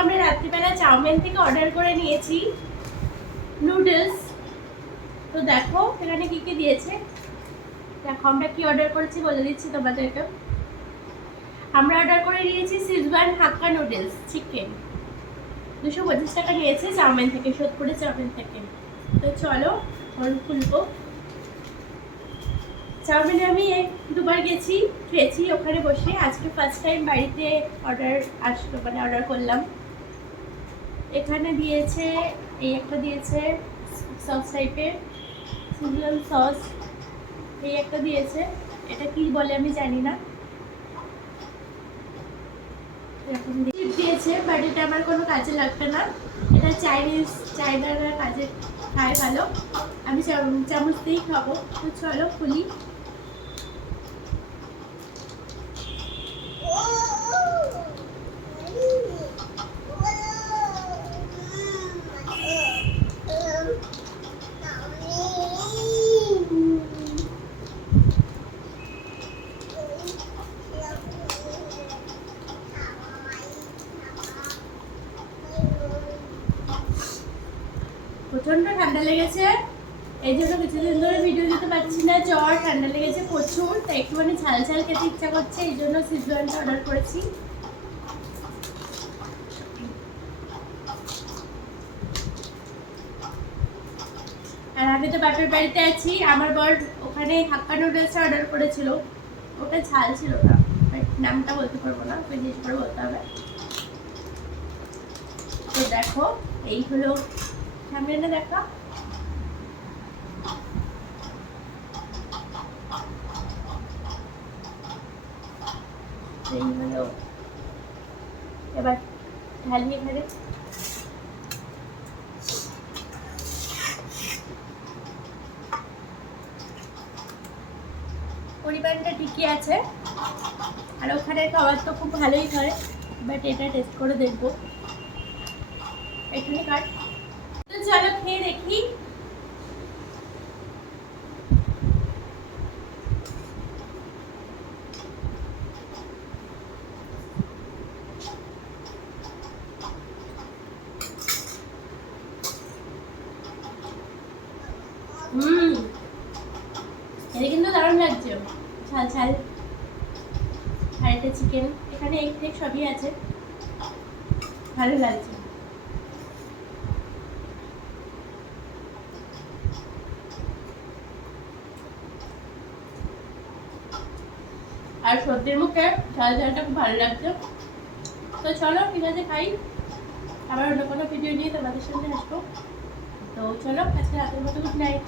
আমরা রাত্রিবেলা চাউমিন থেকে অর্ডার করে নিয়েছি। নুডলস। তো দেখো, এখানে কি কি দিয়েছে? দেখো, আমরা কি অর্ডার করেছি বলে দিচ্ছি তোমাদেরকে। আমরা অর্ডার করে নিয়েছি সিজওয়ান হাক্কা নুডলস চিকেন দুশো পঁচিশ টাকা নিয়েছে চাউমিন থেকে, সোদপুরের চাউমিন থেকে। তো চলো, ওর খুলবো। চাউমিনে আমি দুবার গেছি, খেয়েছি ওখানে বসে। আজকে ফার্স্ট টাইম বাড়িতে অর্ডার আসলো মানে অর্ডার করলাম। এখানে দিয়েছে, এই একটা দিয়েছে সস টাইপের সিজলাম সস এই একটা দিয়েছে। এটা কি বলে আমি জানি না। দিয়েছে বাট এটা আমার কোনো কাজে লাগবে না। এটা চাইনিজ চাইনারা কাজে, খায় ভালো। আমি চাম- চামচ দিয়েই খাব। তো চলো খুলি। প্রচণ্ড ঠান্ডা লেগেছে। এই জন্য কিছুদিন ধরে ভিডিও দিতে পারছি না। জ্বর, ঠান্ডা লেগেছে প্রচুর তাই একটুখানি ঝাল ঝাল খেতে ইচ্ছা করছে, এই জন্য সিজুয়ানটা অর্ডার করেছি। আর আমি তো বাপের বাড়িতে আছি, আমার বর ওখানে হাক্কা নুডলস অর্ডার করেছিল। ওটা ঝাল ছিল না নামটা বলতে পারব না জিজ্ঞেস করে বলতে হবে। তো দেখো, এই হলো সামনে দেখা। পরিমাণটা ঠিকই আছে। আর ওখানে খাবার তো খুব ভালোই হয়। বাট এটা টেস্ট করে দেখব। এখানে কাট চলো খেয়ে দেখি। এটা কিন্তু লাগছে। চিকেন এখানে এগ সবই আছে। ভালো লাগছে। আর সর্দির মুখে ঝাল ঝালটা খুব ভালো লাগছে। তো চলো, ঠিক আছে, খাই। আবার অন্য কোনো ভিডিও নিয়ে তোমাদের সামনে আসব। তো চলো, আজকে রাতের মতো গুড নাইট